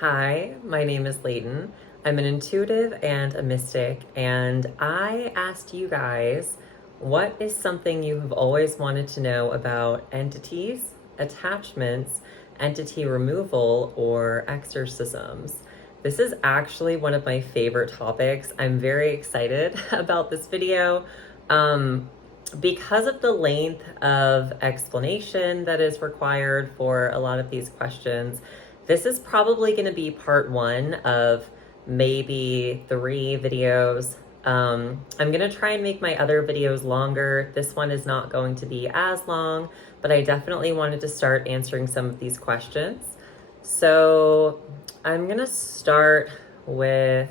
Hi, my name is Layden. I'm an intuitive and a mystic, and I asked you guys, what is something you have always wanted to know about entities, attachments, entity removal, or exorcisms? This is actually one of my favorite topics. I'm very excited about this video. Um, because of the length of explanation that is required for a lot of these questions, this is probably going to be part one of maybe 3 videos. I'm going to try and make my other videos longer. This one is not going to be as long, but I definitely wanted to start answering some of these questions. So I'm going to start with,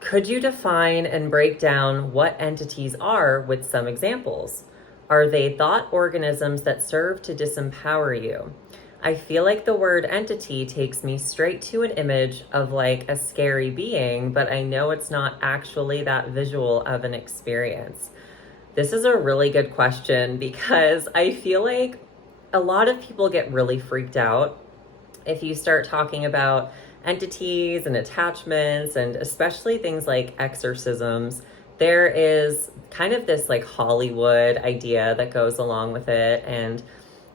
could you define and break down what entities are with some examples? Are they thought organisms that serve to disempower you? I feel like the word entity takes me straight to an image of like a scary being, but I know it's not actually that visual of an experience. This is a really good question because I feel like a lot of people get really freaked out if you start talking about entities and attachments, and especially things like exorcisms. There is kind of this like Hollywood idea that goes along with it. And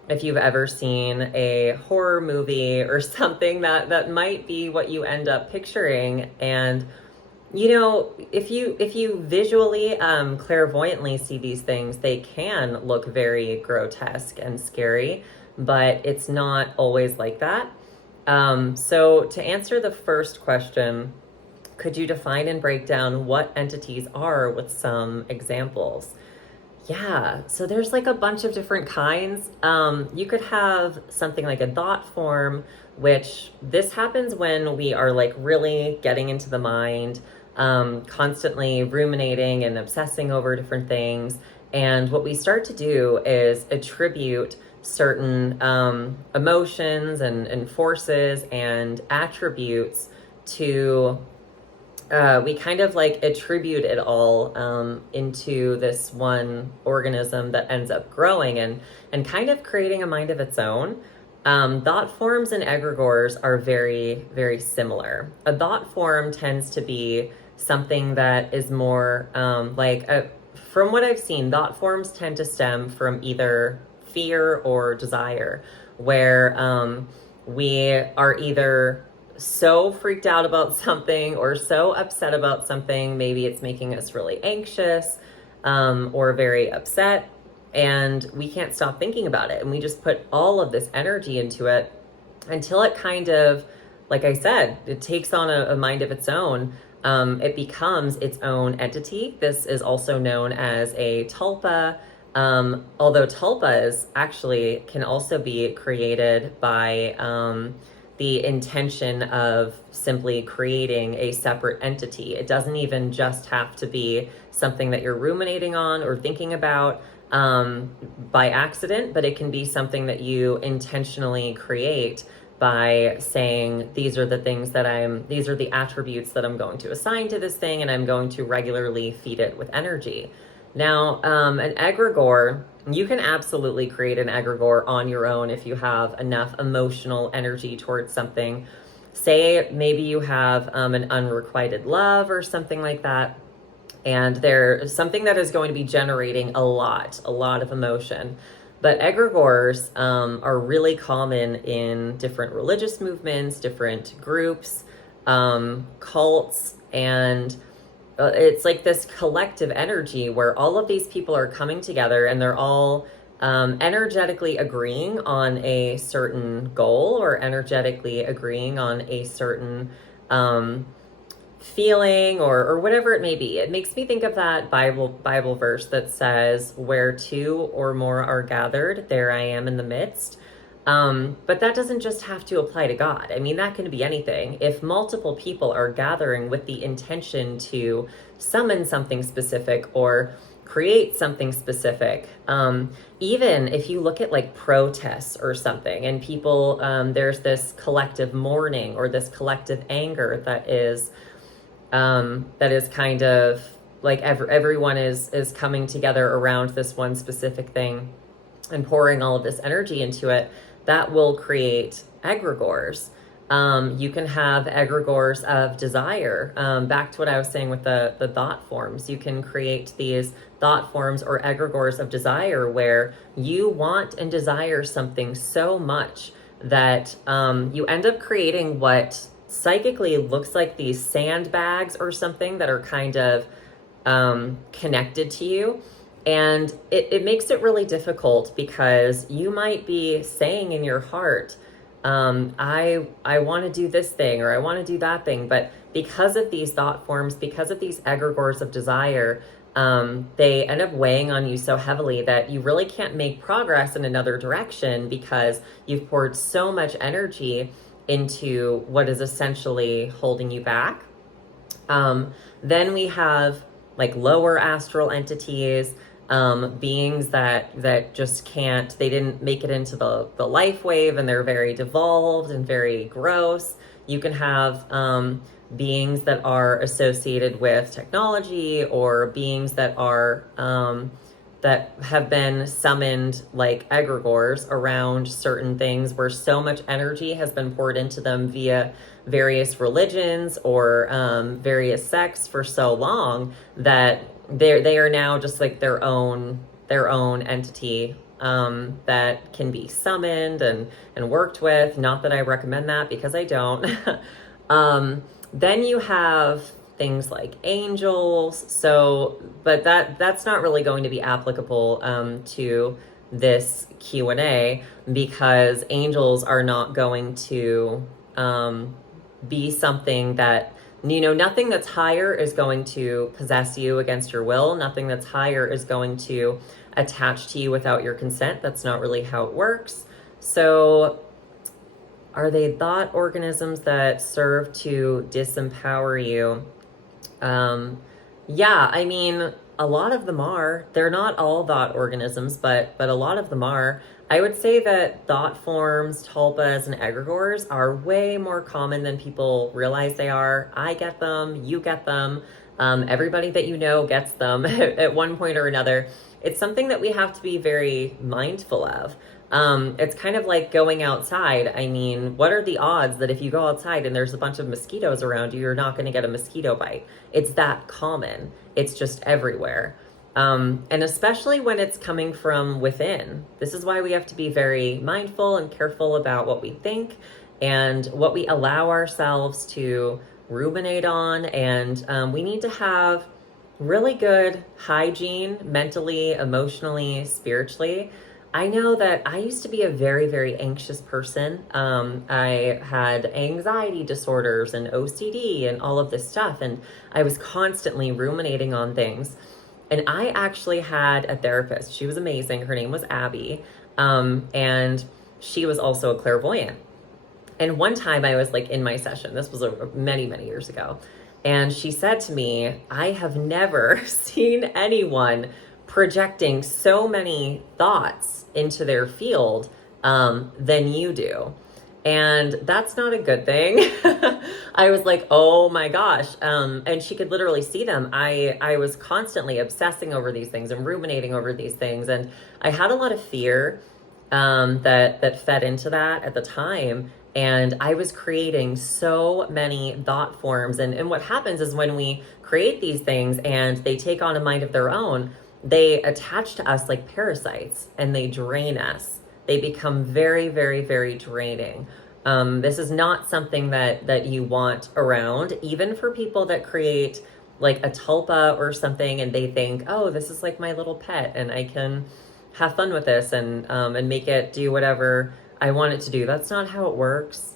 if you've ever seen a horror movie or something, that might be what you end up picturing. And if you visually clairvoyantly see these things, they can look very grotesque and scary, but it's not always like that. So to answer the first question, could you define and break down what entities are with some examples? Yeah, so there's like a bunch of different kinds. You could have something like a thought form, which this happens when we are like really getting into the mind, constantly ruminating and obsessing over different things. And what we start to do is attribute certain emotions and forces and attributes to we kind of like attribute it all into this one organism that ends up growing and kind of creating a mind of its own. Thought forms and egregores are very, very similar. A thought form tends to be something that is more from what I've seen, thought forms tend to stem from either fear or desire, where we are either so freaked out about something or so upset about something. Maybe it's making us really anxious or very upset, and we can't stop thinking about it. And we just put all of this energy into it until it kind of, like I said, it takes on a mind of its own. It becomes its own entity. This is also known as a tulpa. Although tulpas actually can also be created by the intention of simply creating a separate entity. It doesn't even just have to be something that you're ruminating on or thinking about by accident, but it can be something that you intentionally create by saying, these are the attributes that I'm going to assign to this thing, and I'm going to regularly feed it with energy. Now, an egregore, you can absolutely create an egregore on your own if you have enough emotional energy towards something. Say maybe you have an unrequited love or something like that, and there's something that is going to be generating a lot of emotion. But egregores are really common in different religious movements, different groups, cults, and it's like this collective energy where all of these people are coming together and they're all energetically agreeing on a certain goal or energetically agreeing on a certain feeling or whatever it may be. It makes me think of that Bible verse that says, where two or more are gathered, there I am in the midst. But that doesn't just have to apply to God. I mean, that can be anything. If multiple people are gathering with the intention to summon something specific or create something specific, even if you look at like protests or something, and people, there's this collective mourning or this collective anger that is kind of like everyone is coming together around this one specific thing. and pouring all of this energy into it, that will create egregores. You can have egregores of desire. Back to what I was saying with the thought forms. You can create these thought forms or egregores of desire where you want and desire something so much that you end up creating what psychically looks like these sandbags or something that are kind of connected to you. And it makes it really difficult because you might be saying in your heart, I want to do this thing or I want to do that thing. But because of these thought forms, because of these egregores of desire, they end up weighing on you so heavily that you really can't make progress in another direction because you've poured so much energy into what is essentially holding you back. Then we have like lower astral entities, beings that just can't, they didn't make it into the life wave and they're very devolved and very gross. You can have beings that are associated with technology or beings that are that have been summoned like egregores around certain things where so much energy has been poured into them via various religions or various sects for so long that they are now just like their own entity that can be summoned and worked with. Not that I recommend that because I don't. Then you have things like angels. So, but that's not really going to be applicable to this Q&A because angels are not going to be something that, you know, nothing that's higher is going to possess you against your will. Nothing that's higher is going to attach to you without your consent. That's not really how it works. So are they thought organisms that serve to disempower you? Yeah, I mean, a lot of them are. They're not all thought organisms, but a lot of them are. I would say that thought forms, tulpas, and egregores are way more common than people realize they are. I get them, you get them, everybody that you know gets them at one point or another. It's something that we have to be very mindful of. It's kind of like going outside. I mean, what are the odds that if you go outside and there's a bunch of mosquitoes around you, you're not going to get a mosquito bite? It's that common. It's just everywhere. And especially when it's coming from within. This is why we have to be very mindful and careful about what we think and what we allow ourselves to ruminate on. And we need to have really good hygiene mentally, emotionally, spiritually. I know that I used to be a very, very anxious person. I had anxiety disorders and OCD and all of this stuff. And I was constantly ruminating on things. And I actually had a therapist. She was amazing. Her name was Abby. And she was also a clairvoyant. And one time I was like in my session, this was many, many years ago. And she said to me, I have never seen anyone projecting so many thoughts into their field than you do. And that's not a good thing. I was like, oh my gosh. And she could literally see them. I was constantly obsessing over these things and ruminating over these things. And I had a lot of fear that fed into that at the time. And I was creating so many thought forms. And what happens is when we create these things and they take on a mind of their own, they attach to us like parasites and they drain us. They become very, very, very draining. This is not something that you want around, even for people that create like a tulpa or something and they think, oh, this is like my little pet and I can have fun with this and make it do whatever I want it to do. That's not how it works.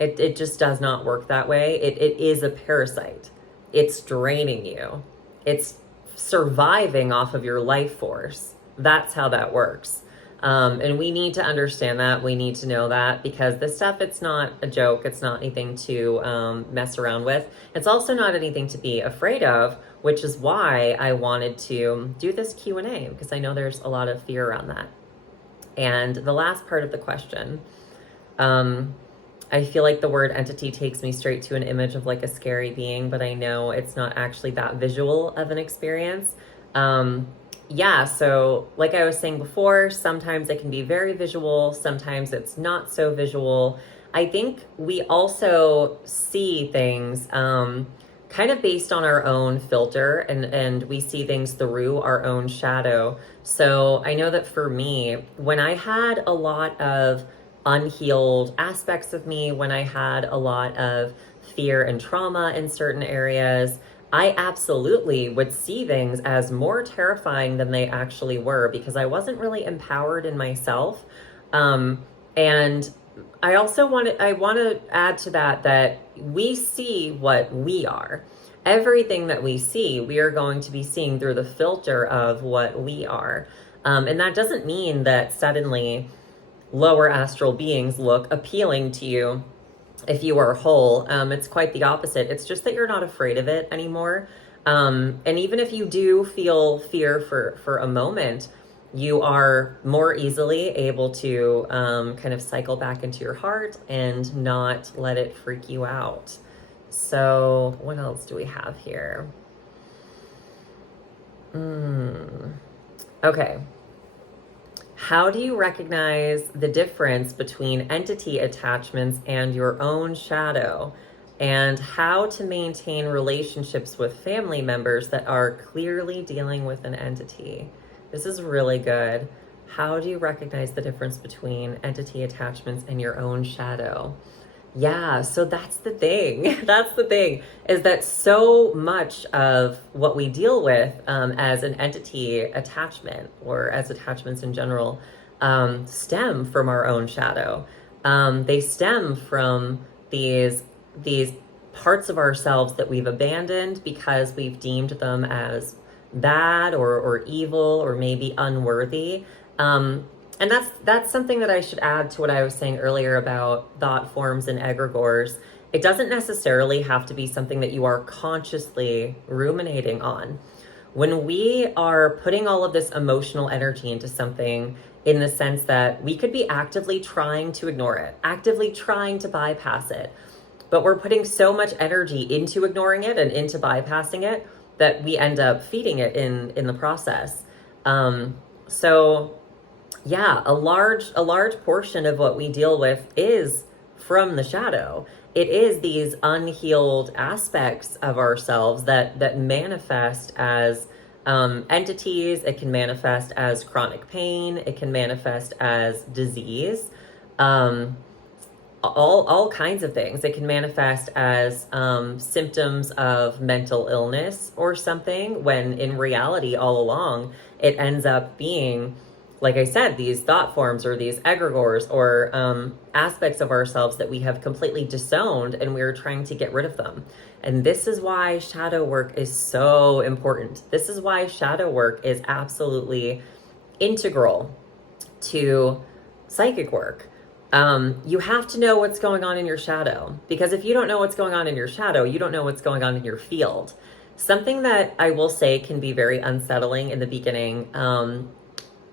It just does not work that way. It is a parasite. It's draining you. It's surviving off of your life force. That's how that works. And we need to understand that. We need to know that because this stuff, it's not a joke. It's not anything to mess around with. It's also not anything to be afraid of, which is why I wanted to do this Q&A because I know there's a lot of fear around that. And the last part of the question, I feel like the word entity takes me straight to an image of like a scary being, but I know it's not actually that visual of an experience. Yeah, so like I was saying before, sometimes it can be very visual, sometimes it's not so visual. I think we also see things kind of based on our own filter, and we see things through our own shadow. So I know that for me, when I had a lot of unhealed aspects of me, when I had a lot of fear and trauma in certain areas, I absolutely would see things as more terrifying than they actually were because I wasn't really empowered in myself. And I want to add to that we see what we are. Everything that we see, we are going to be seeing through the filter of what we are. And that doesn't mean that suddenly lower astral beings look appealing to you if you are whole. It's quite the opposite. It's just that you're not afraid of it anymore. And even if you do feel fear for a moment, you are more easily able to kind of cycle back into your heart and not let it freak you out. So what else do we have here? Okay. How do you recognize the difference between entity attachments and your own shadow? And how to maintain relationships with family members that are clearly dealing with an entity? This is really good. How do you recognize the difference between entity attachments and your own shadow? Yeah, so that's the thing. That's the thing, is that so much of what we deal with as an entity attachment or as attachments in general stem from our own shadow. They stem from these parts of ourselves that we've abandoned because we've deemed them as bad or evil or maybe unworthy. And that's something that I should add to what I was saying earlier about thought forms and egregores. It doesn't necessarily have to be something that you are consciously ruminating on. When we are putting all of this emotional energy into something in the sense that we could be actively trying to ignore it, actively trying to bypass it, but we're putting so much energy into ignoring it and into bypassing it that we end up feeding it in the process. So yeah, a large portion of what we deal with is from the shadow. It is these unhealed aspects of ourselves that manifest as entities. It can manifest as chronic pain. It can manifest as disease. All kinds of things. It can manifest as symptoms of mental illness or something, when in reality, all along, it ends up being, like I said, these thought forms or these egregores or aspects of ourselves that we have completely disowned, and we're trying to get rid of them. And this is why shadow work is so important. This is why shadow work is absolutely integral to psychic work. You have to know what's going on in your shadow, because if you don't know what's going on in your shadow, you don't know what's going on in your field. Something that I will say can be very unsettling in the beginning.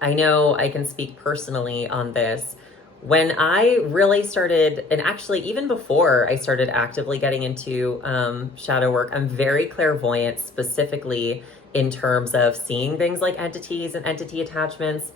I know I can speak personally on this. When I really started, and actually even before I started actively getting into shadow work, I'm very clairvoyant, specifically in terms of seeing things like entities and entity attachments.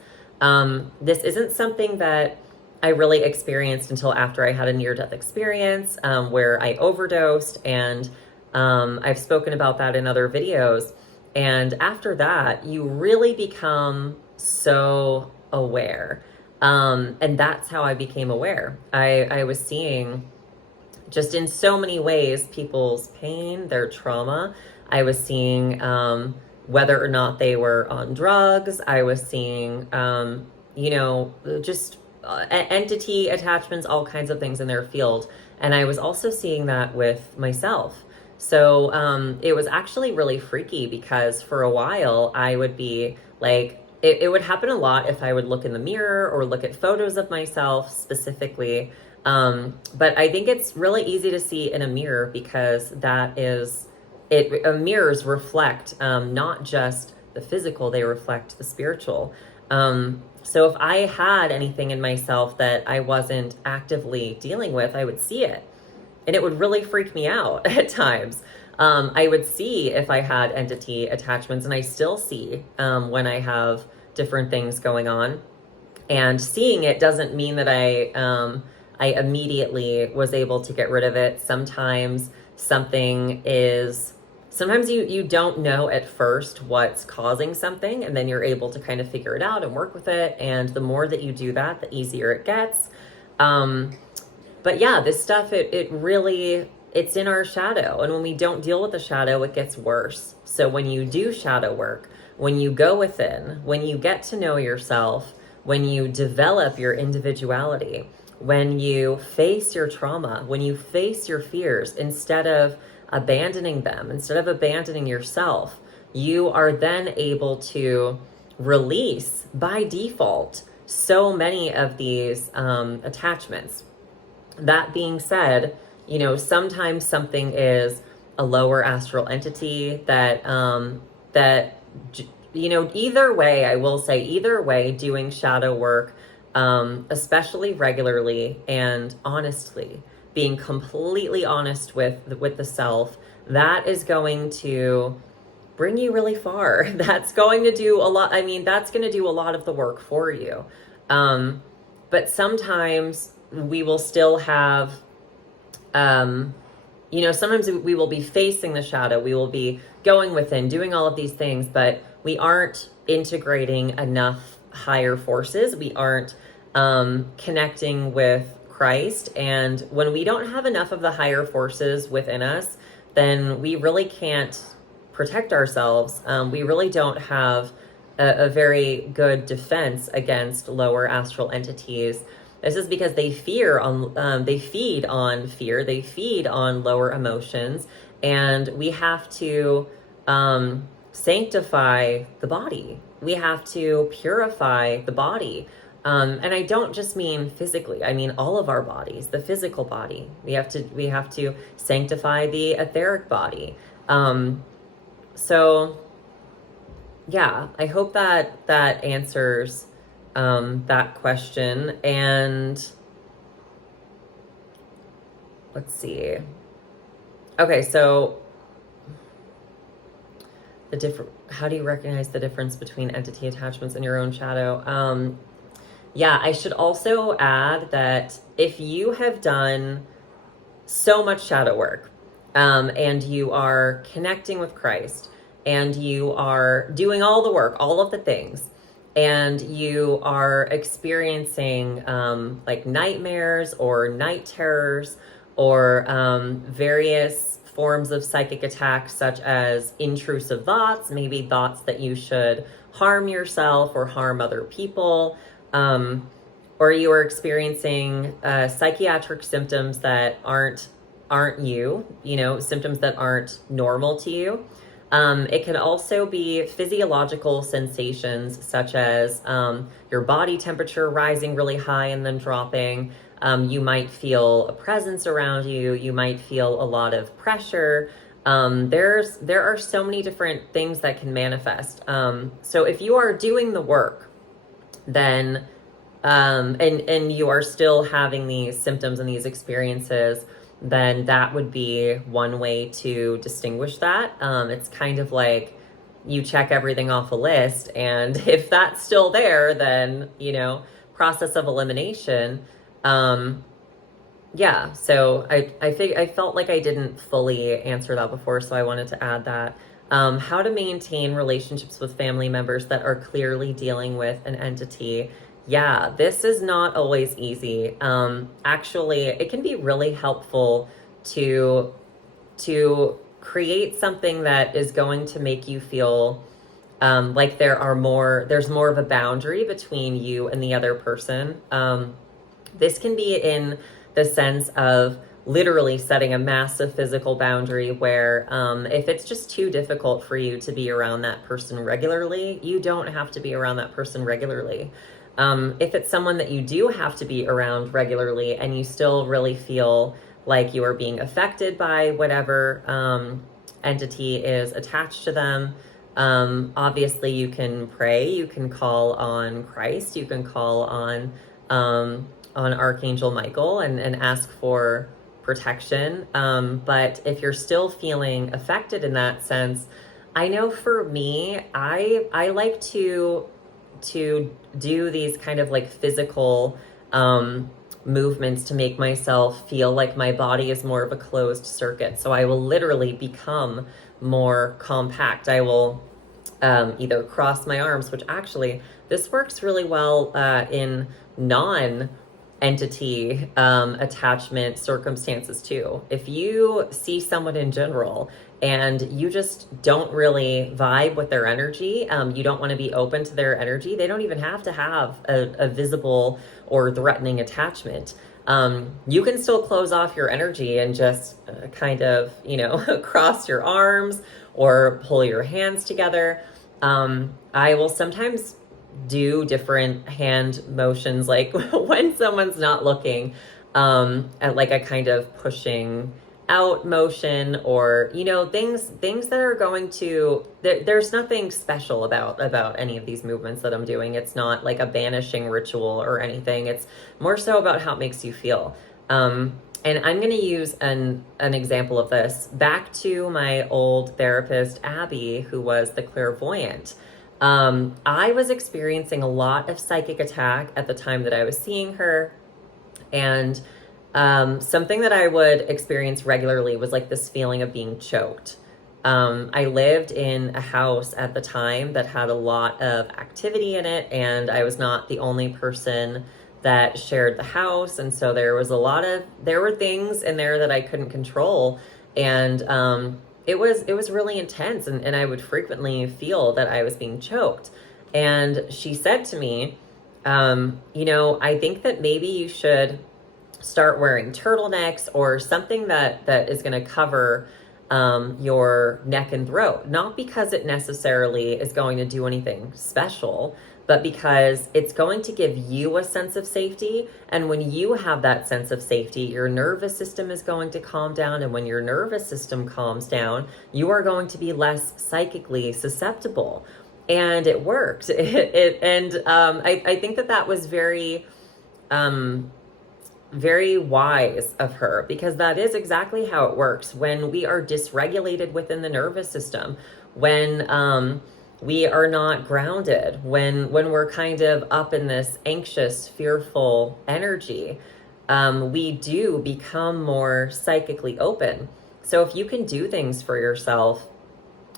This isn't something that I really experienced until after I had a near-death experience where I overdosed, and I've spoken about that in other videos. And after that, you really become so aware. And that's how I became aware. I was seeing just in so many ways people's pain, their trauma. I was seeing whether or not they were on drugs. I was seeing, just entity attachments, all kinds of things in their field. And I was also seeing that with myself. So it was actually really freaky, because for a while I would be like, it would happen a lot if I would look in the mirror or look at photos of myself specifically. But I think it's really easy to see in a mirror, because mirrors reflect not just the physical, they reflect the spiritual. So if I had anything in myself that I wasn't actively dealing with, I would see it. And it would really freak me out at times. I would see if I had entity attachments, and I still see when I have different things going on. And seeing it doesn't mean that I immediately was able to get rid of it. Sometimes sometimes you don't know at first what's causing something, and then you're able to kind of figure it out and work with it. And the more that you do that, the easier it gets. But yeah, this stuff, it really, it's in our shadow. And when we don't deal with the shadow, it gets worse. So when you do shadow work, when you go within, when you get to know yourself, when you develop your individuality, when you face your trauma, when you face your fears, instead of abandoning them, instead of abandoning yourself, you are then able to release by default so many of these attachments. That being said, sometimes something is a lower astral entity that either way, I will say, either way, doing shadow work, especially regularly and honestly, being completely honest with the self, that is going to bring you really far. That's going to do a lot. I mean, that's going to do a lot of the work for you. But sometimes we will still have, sometimes we will be facing the shadow. We will be going within, doing all of these things, but we aren't integrating enough higher forces. We aren't connecting with Christ. And when we don't have enough of the higher forces within us, then we really can't protect ourselves. We really don't have a very good defense against lower astral entities. This is because they feed on fear, they feed on lower emotions, and we have to sanctify the body. We have to purify the body. And I don't just mean physically, I mean all of our bodies, the physical body. We have to sanctify the etheric body. So yeah, I hope that answers that question. And let's see. Okay, so how do you recognize the difference between entity attachments and your own shadow? Yeah, I should also add that if you have done so much shadow work, and you are connecting with Christ, and you are doing all the work, all of the things, and you are experiencing like nightmares or night terrors or various forms of psychic attacks, such as intrusive thoughts, maybe thoughts that you should harm yourself or harm other people, or you are experiencing psychiatric symptoms that aren't you, symptoms that aren't normal to you. It can also be physiological sensations, such as your body temperature rising really high and then dropping. You might feel a presence around you. You might feel a lot of pressure. There are so many different things that can manifest. So if you are doing the work, then and you are still having these symptoms and these experiences, then that would be one way to distinguish that. It's kind of like you check everything off a list, and if that's still there, then process of elimination. Yeah, so I felt like I didn't fully answer that before, so I wanted to add that. How to maintain relationships with family members that are clearly dealing with an entity. Yeah, this is not always easy. Actually, it can be really helpful to create something that is going to make you feel like there's more of a boundary between you and the other person. This can be in the sense of literally setting a massive physical boundary where if it's just too difficult for you to be around that person regularly, you don't have to be around that person regularly. If it's someone that you do have to be around regularly and you still really feel like you are being affected by whatever entity is attached to them, obviously you can pray, you can call on Christ, you can call on Archangel Michael and ask for protection. But if you're still feeling affected in that sense, I know for me, I like to do these kind of like physical movements to make myself feel like my body is more of a closed circuit. So I will literally become more compact. I will either cross my arms, which actually this works really well in non entity attachment circumstances too. If you see someone in general and you just don't really vibe with their energy, you don't want to be open to their energy, they don't even have to have a visible or threatening attachment. You can still close off your energy and just kind of, cross your arms or pull your hands together. I will sometimes do different hand motions, like when someone's not looking, at like a kind of pushing out motion, or things that are going to there's nothing special about any of these movements that I'm doing. It's not like a banishing ritual or anything. It's more so about how it makes you feel. And I'm going to use an example of this back to my old therapist, Abby, who was the clairvoyant. I was experiencing a lot of psychic attack at the time that I was seeing her. And something that I would experience regularly was like this feeling of being choked. I lived in a house at the time that had a lot of activity in it, and I was not the only person that shared the house. And so there were things in there that I couldn't control. And it was really intense, and I would frequently feel that I was being choked. And she said to me, I think that maybe you should start wearing turtlenecks or something that is going to cover your neck and throat. Not because it necessarily is going to do anything special, but because it's going to give you a sense of safety. And when you have that sense of safety, your nervous system is going to calm down. And when your nervous system calms down, you are going to be less psychically susceptible. And it worked. I think that was very, very wise of her, because that is exactly how it works. When we are dysregulated within the nervous system, when we are not grounded, when we're kind of up in this anxious, fearful energy, we do become more psychically open. So if you can do things for yourself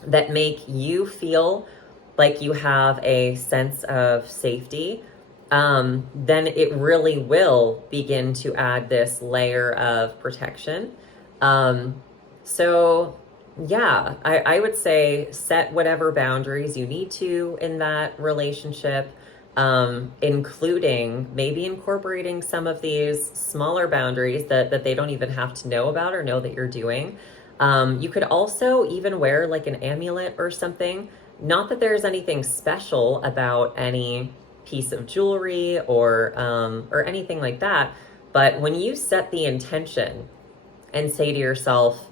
that make you feel like you have a sense of safety, then it really will begin to add this layer of protection. So yeah, I would say set whatever boundaries you need to in that relationship, including maybe incorporating some of these smaller boundaries that they don't even have to know about or know that you're doing. You could also even wear like an amulet or something. Not that there's anything special about any piece of jewelry or anything like that, but when you set the intention and say to yourself,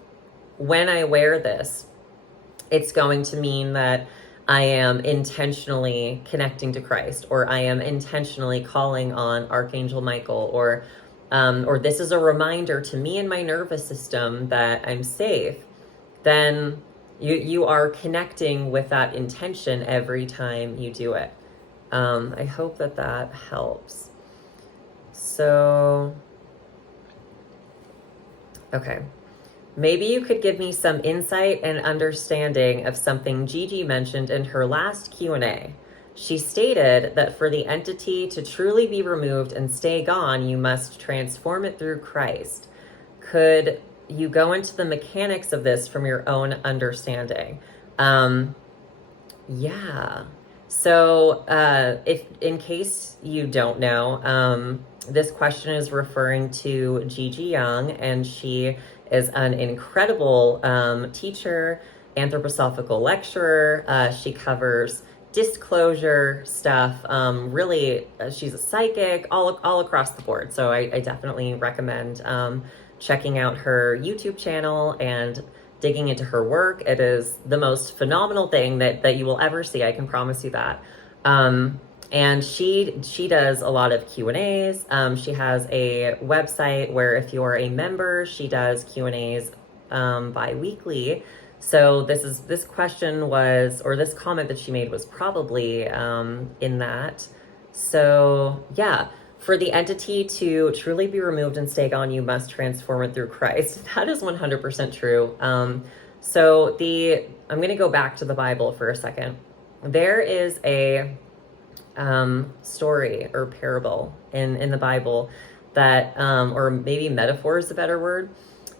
when I wear this, it's going to mean that I am intentionally connecting to Christ, or I am intentionally calling on Archangel Michael, or this is a reminder to me and my nervous system that I'm safe, then you are connecting with that intention every time you do it. I hope that helps. So, okay. Maybe you could give me some insight and understanding of something Gigi mentioned in her last Q&A. She stated that for the entity to truly be removed and stay gone, you must transform it through Christ. Could you go into the mechanics of this from your own understanding? Yeah. So if in case you don't know, this question is referring to Gigi Young, and she is an incredible teacher, anthroposophical lecturer. She covers disclosure stuff. Really, she's a psychic all across the board. So I definitely recommend checking out her YouTube channel and digging into her work. It is the most phenomenal thing that you will ever see. I can promise you that. And she does a lot of Q&As. She has a website where if you're a member, she does Q&As bi-weekly. So this question was, or this comment that she made was probably in that. So yeah, for the entity to truly be removed and stay gone, you must transform it through Christ. That is 100% true. So I'm going to go back to the Bible for a second. There is a story or parable in the Bible that, or maybe metaphor is a better word,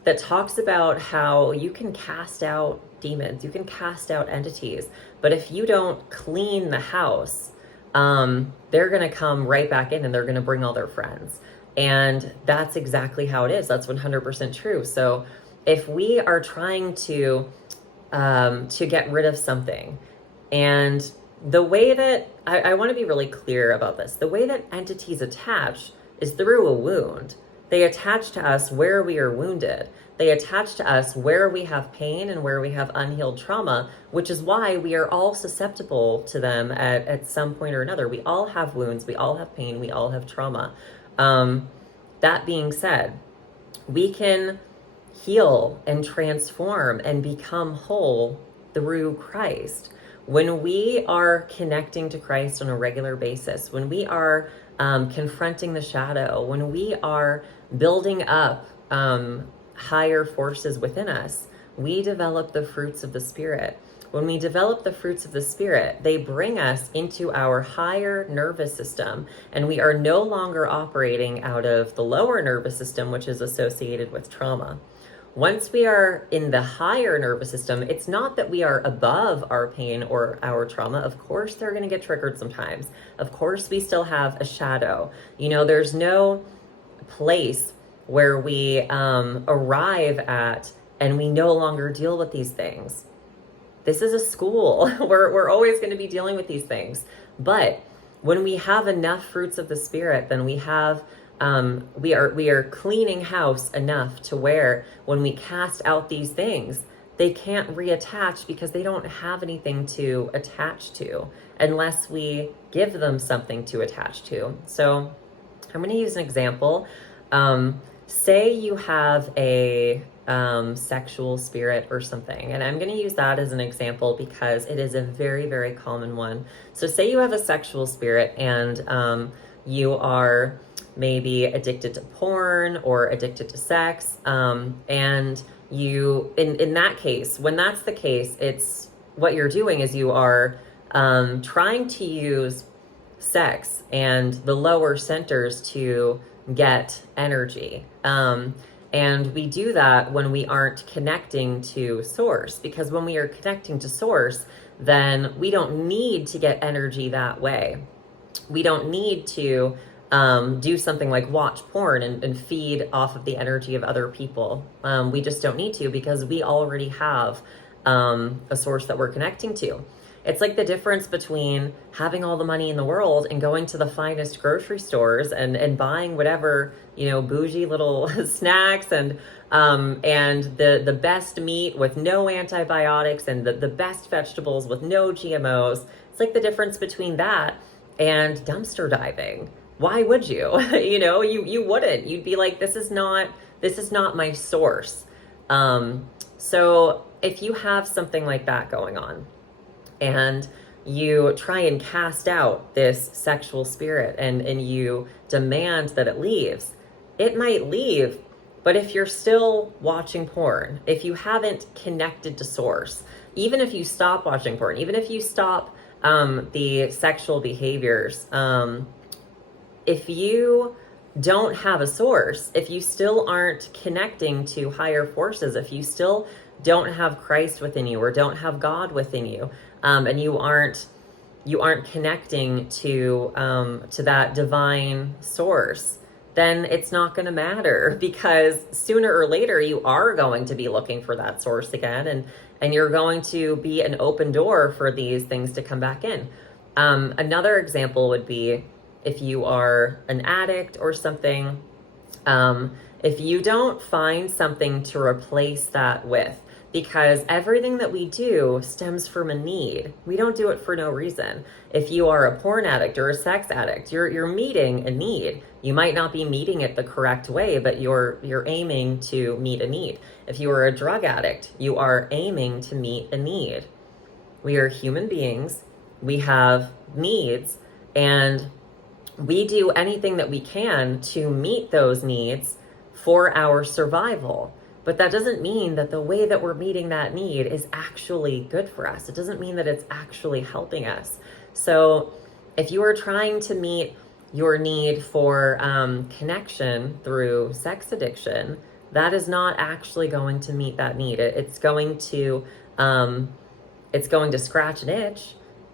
that talks about how you can cast out demons, you can cast out entities, but if you don't clean the house, they're going to come right back in and they're going to bring all their friends. And that's exactly how it is. That's 100% true. So if we are trying to get rid of something, and the way that I want to be really clear about this, the way that entities attach is through a wound. They attach to us where we are wounded. They attach to us where we have pain and where we have unhealed trauma, which is why we are all susceptible to them at some point or another. We all have wounds, we all have pain, we all have trauma. That being said, we can heal and transform and become whole through Christ. When we are connecting to Christ on a regular basis, when we are confronting the shadow, when we are building up higher forces within us, we develop the fruits of the Spirit. When we develop the fruits of the Spirit, they bring us into our higher nervous system, and we are no longer operating out of the lower nervous system, which is associated with trauma. Once we are in the higher nervous system, it's not that we are above our pain or our trauma. Of course, they're going to get triggered sometimes. Of course, we still have a shadow. There's no place where we arrive at and we no longer deal with these things. This is a school. We're always going to be dealing with these things. But when we have enough fruits of the Spirit, then we have we are cleaning house enough to where when we cast out these things, they can't reattach because they don't have anything to attach to unless we give them something to attach to. So I'm going to use an example. Say you have a sexual spirit or something, and I'm going to use that as an example because it is a very, very common one. So say you have a sexual spirit and you are maybe addicted to porn or addicted to sex, and you in that case, when that's the case, it's what you're doing is you are trying to use sex and the lower centers to get energy, and we do that when we aren't connecting to source, because when we are connecting to source, then we don't need to get energy that way. We don't need to do something like watch porn and feed off of the energy of other people. We just don't need to because we already have a source that we're connecting to. It's like the difference between having all the money in the world and going to the finest grocery stores and buying whatever, bougie little snacks and the best meat with no antibiotics and the best vegetables with no GMOs. It's like the difference between that and dumpster diving. Why would you? You wouldn't. You'd be like, this is not my source. So if you have something like that going on and you try and cast out this sexual spirit and you demand that it leaves, it might leave. But if you're still watching porn, if you haven't connected to source, even if you stop watching porn, even if you stop the sexual behaviors, if you don't have a source, if you still aren't connecting to higher forces, if you still don't have Christ within you or don't have God within you, and you aren't connecting to that divine source, then it's not going to matter, because sooner or later you are going to be looking for that source again, and you're going to be an open door for these things to come back in. Another example would be if you are an addict or something, if you don't find something to replace that with, because everything that we do stems from a need. We don't do it for no reason. If you are a porn addict or a sex addict, you're meeting a need. You might not be meeting it the correct way, but you're aiming to meet a need. If you are a drug addict, you are aiming to meet a need. We are human beings. We have needs, and we do anything that we can to meet those needs for our survival. But that doesn't mean that the way that we're meeting that need is actually good for us. It doesn't mean that it's actually helping us. So if you are trying to meet your need for connection through sex addiction, that is not actually going to meet that need. It's going to scratch an itch,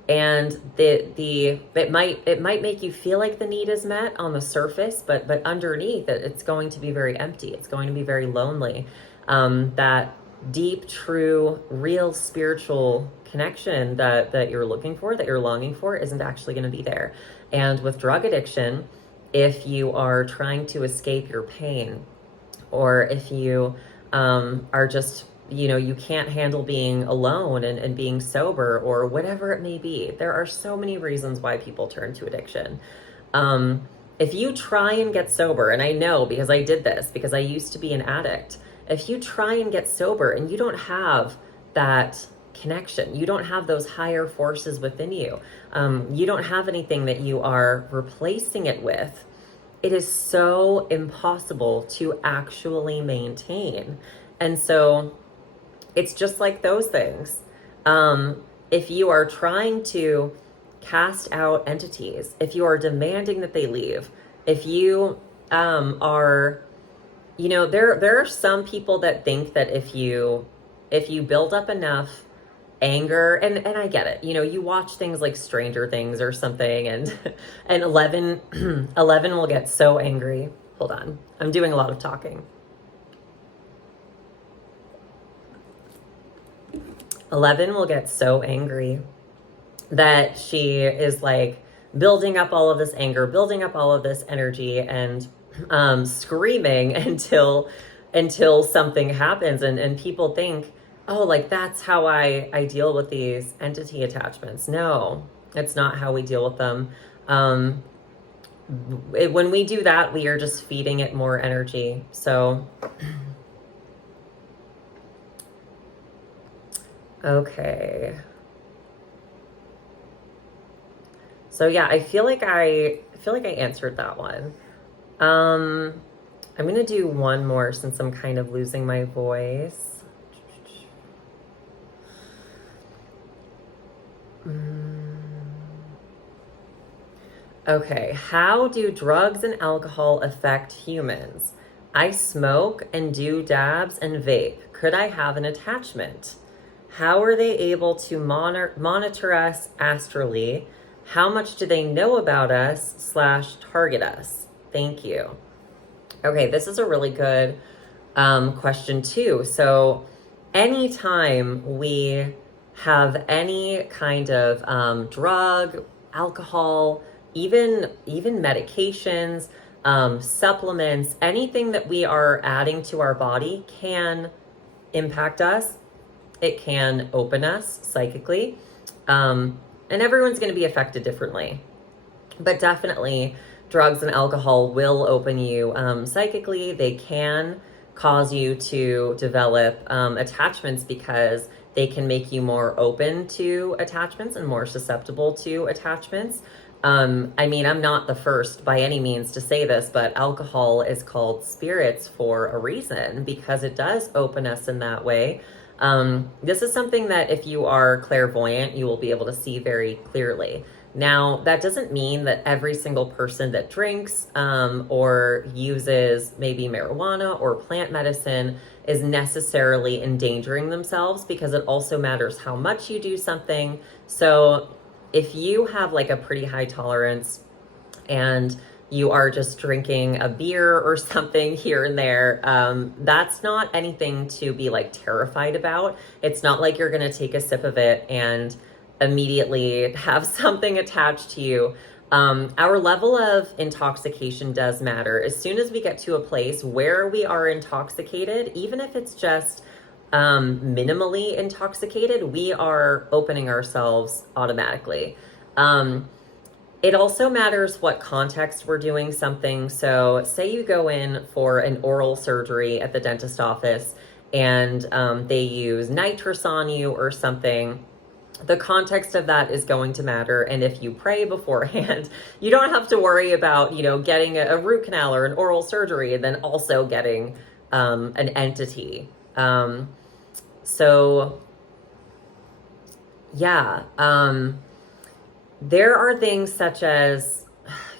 and it might make you feel like the need is met on the surface, but underneath it's going to be very empty. It's going to be very lonely. That deep, true, real spiritual connection that you're looking for, that you're longing for, isn't actually going to be there. And with drug addiction, if you are trying to escape your pain, or if you are just, you can't handle being alone and being sober, or whatever it may be. There are so many reasons why people turn to addiction. If you try and get sober, and I know because I did this, because I used to be an addict, if you try and get sober and you don't have that connection, you don't have those higher forces within you, you don't have anything that you are replacing it with, it is so impossible to actually maintain. And so it's just like those things. If you are trying to cast out entities, if you are demanding that they leave, if you are, there are some people that think that if you build up enough anger, and I get it, you watch things like Stranger Things or something, and 11 will get so angry. Hold on, I'm doing a lot of talking. 11 will get so angry that she is like building up all of this anger, building up all of this energy, and screaming until something happens, and people think, oh, like that's how I deal with these entity attachments. No, it's not how we deal with them. When we do that, we are just feeding it more energy. So okay. So yeah, I feel like I answered that one. I'm gonna do one more since I'm kind of losing my voice. Okay, how do drugs and alcohol affect humans? I smoke and do dabs and vape. Could I have an attachment? How are they able to monitor us astrally? How much do they know about us / target us? Thank you. Okay, this is a really good question too. So anytime we have any kind of drug, alcohol, even medications, supplements, anything that we are adding to our body can impact us. It can open us psychically. And everyone's going to be affected differently. But definitely drugs and alcohol will open you psychically. They can cause you to develop attachments because they can make you more open to attachments and more susceptible to attachments. I mean, I'm not the first by any means to say this, but alcohol is called spirits for a reason, because it does open us in that way. This is something that if you are clairvoyant, you will be able to see very clearly. Now, that doesn't mean that every single person that drinks or uses maybe marijuana or plant medicine is necessarily endangering themselves, because it also matters how much you do something. So if you have like a pretty high tolerance and you are just drinking a beer or something here and there, that's not anything to be like terrified about. It's not like you're going to take a sip of it and immediately have something attached to you. Our level of intoxication does matter. As soon as we get to a place where we are intoxicated, even if it's just minimally intoxicated, we are opening ourselves automatically. It also matters what context we're doing something. So, say you go in for an oral surgery at the dentist office and they use nitrous on you or something. The context of that is going to matter. And if you pray beforehand, you don't have to worry about, getting a root canal or an oral surgery and then also getting an entity. So, yeah. There are things such as,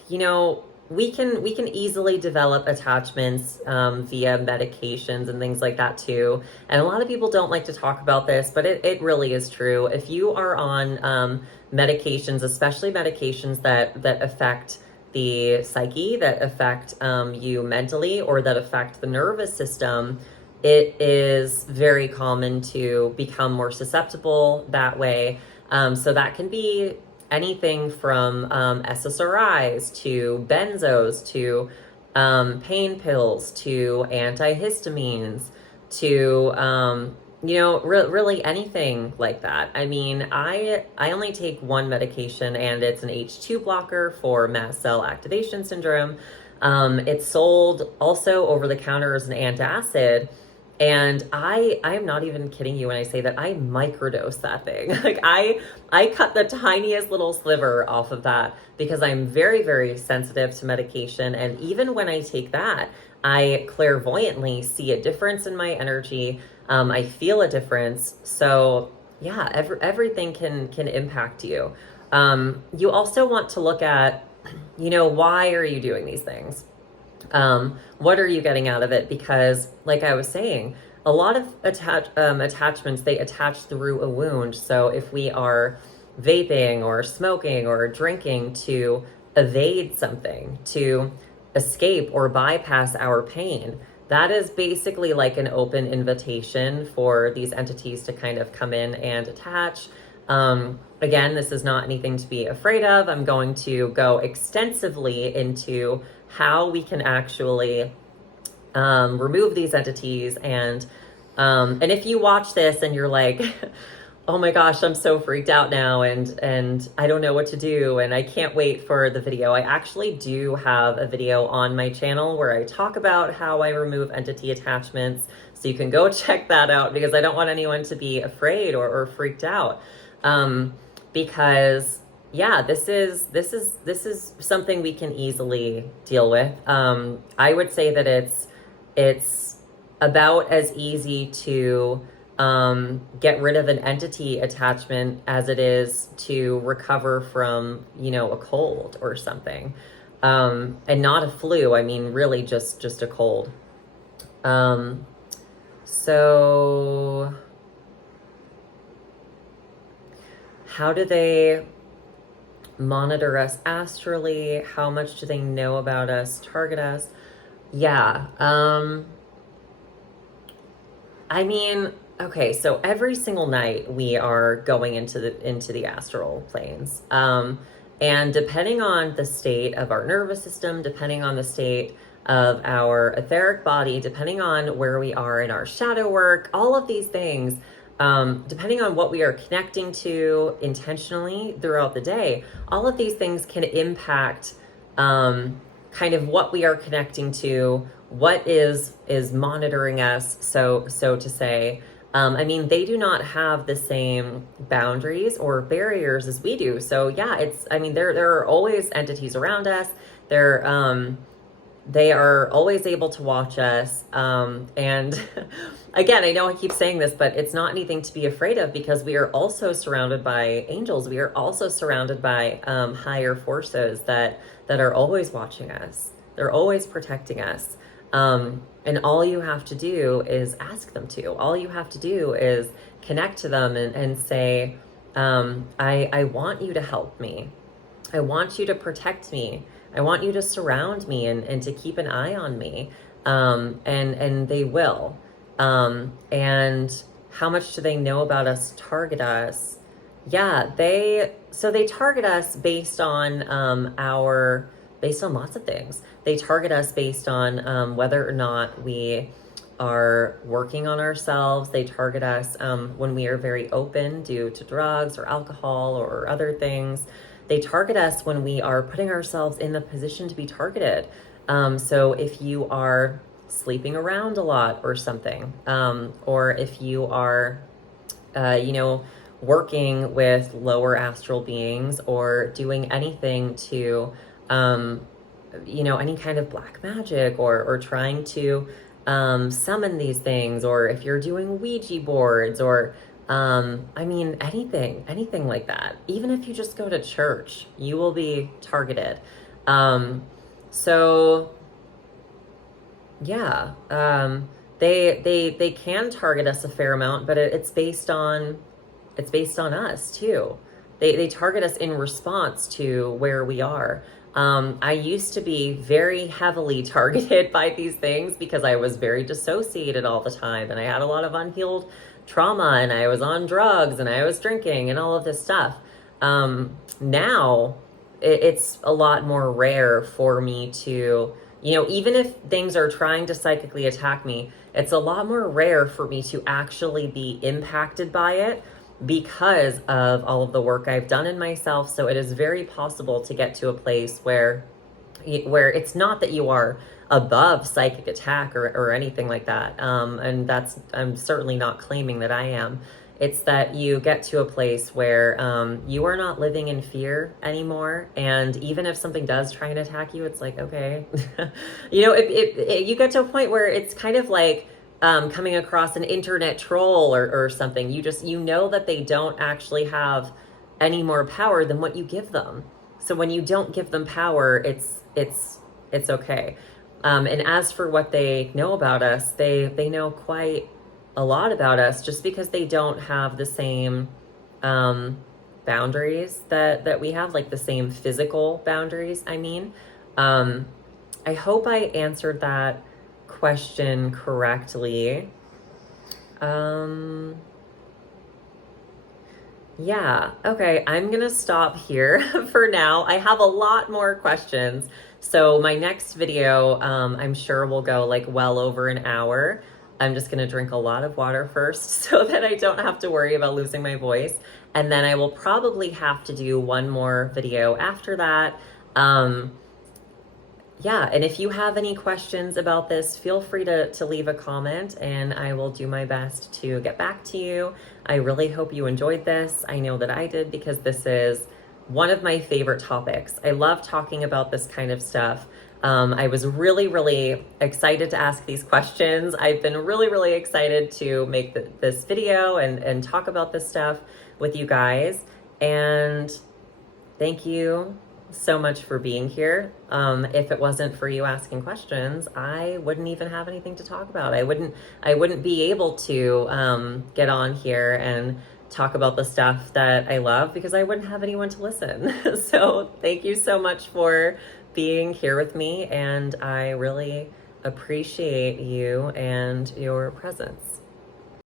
we can easily develop attachments via medications and things like that too. And a lot of people don't like to talk about this, but it really is true. If you are on medications, especially medications that affect the psyche, that affect you mentally, or that affect the nervous system, it is very common to become more susceptible that way. So that can be anything from SSRIs to benzos to pain pills to antihistamines to really anything like that. I mean, I only take one medication, and it's an H2 blocker for mast cell activation syndrome. It's sold also over the counter as an antacid. And I'm not even kidding you when I say that I microdose that thing. Like I cut the tiniest little sliver off of that because I'm very, very sensitive to medication. And even when I take that, I clairvoyantly see a difference in my energy. I feel a difference. So yeah, everything can impact you. You also want to look at, why are you doing these things? What are you getting out of it? Because, like I was saying, a lot of attachments, they attach through a wound. So if we are vaping or smoking or drinking to evade something, to escape or bypass our pain, that is basically like an open invitation for these entities to kind of come in and attach. Again, this is not anything to be afraid of. I'm going to go extensively into how we can actually remove these entities. And if you watch this and you're like, oh my gosh, I'm so freaked out now and I don't know what to do and I can't wait for the video. I actually do have a video on my channel where I talk about how I remove entity attachments. So you can go check that out because I don't want anyone to be afraid or freaked out. Because yeah, this is something we can easily deal with. I would say that it's about as easy to get rid of an entity attachment as it is to recover from, a cold or something. And not a flu. I mean, really just a cold. So how do they monitor us astrally? How much do they know about us, target us? Yeah. I mean, okay, so every single night we are going into the astral planes. And depending on the state of our nervous system, depending on the state of our etheric body, depending on where we are in our shadow work, all of these things, depending on what we are connecting to intentionally throughout the day, all of these things can impact kind of what we are connecting to, what is monitoring us, so to say. I mean, they do not have the same boundaries or barriers as we do. So yeah, there are always entities around us. They are always able to watch us. And again, I know I keep saying this, but it's not anything to be afraid of because we are also surrounded by angels. We are also surrounded by higher forces that are always watching us. They're always protecting us. And all you have to do is ask them to. All you have to do is connect to them and say, I want you to help me. I want you to protect me. I want you to surround me and to keep an eye on me. And they will. And how much do they know about us, target us? Yeah, they target us based on based on lots of things. They target us based on whether or not we are working on ourselves. They target us when we are very open due to drugs or alcohol or other things. They target us when we are putting ourselves in the position to be targeted. So if you are sleeping around a lot or something, or if you are, working with lower astral beings or doing anything to, any kind of black magic or trying to summon these things, or if you're doing Ouija boards or anything like that. Even if you just go to church, you will be targeted. So yeah, they can target us a fair amount, but it's based on us too. They target us in response to where we are. I used to be very heavily targeted by these things because I was very dissociated all the time, and I had a lot of unhealed trauma, and I was on drugs, and I was drinking, and all of this stuff. Now, it's a lot more rare for me to, even if things are trying to psychically attack me, it's a lot more rare for me to actually be impacted by it because of all of the work I've done in myself. So it is very possible to get to a place where it's not that you are above psychic attack or anything like that. And I'm certainly not claiming that I am. It's that you get to a place where you are not living in fear anymore. And even if something does try and attack you, it's like, okay. You get to a point where it's kind of like coming across an internet troll or something. You know that they don't actually have any more power than what you give them. So when you don't give them power, it's okay. And as for what they know about us, they know quite a lot about us, just because they don't have the same boundaries that we have, like the same physical boundaries. I hope I answered that question correctly. Yeah, okay, I'm gonna stop here for now. I have a lot more questions, so my next video, I'm sure will go like well over an hour. I'm just gonna drink a lot of water first so that I don't have to worry about losing my voice, and then I will probably have to do one more video after that. Yeah, and if you have any questions about this, feel free to leave a comment, and I will do my best to get back to you. I really hope you enjoyed this. I know that I did, because this is one of my favorite topics. I love talking about this kind of stuff. I was really, really excited to ask these questions. I've been really, really excited to make this video and talk about this stuff with you guys. And thank you so much for being here. If it wasn't for you asking questions, I wouldn't even have anything to talk about. I wouldn't be able to get on here and talk about the stuff that I love, because I wouldn't have anyone to listen. So thank you so much for being here with me, and I really appreciate you and your presence.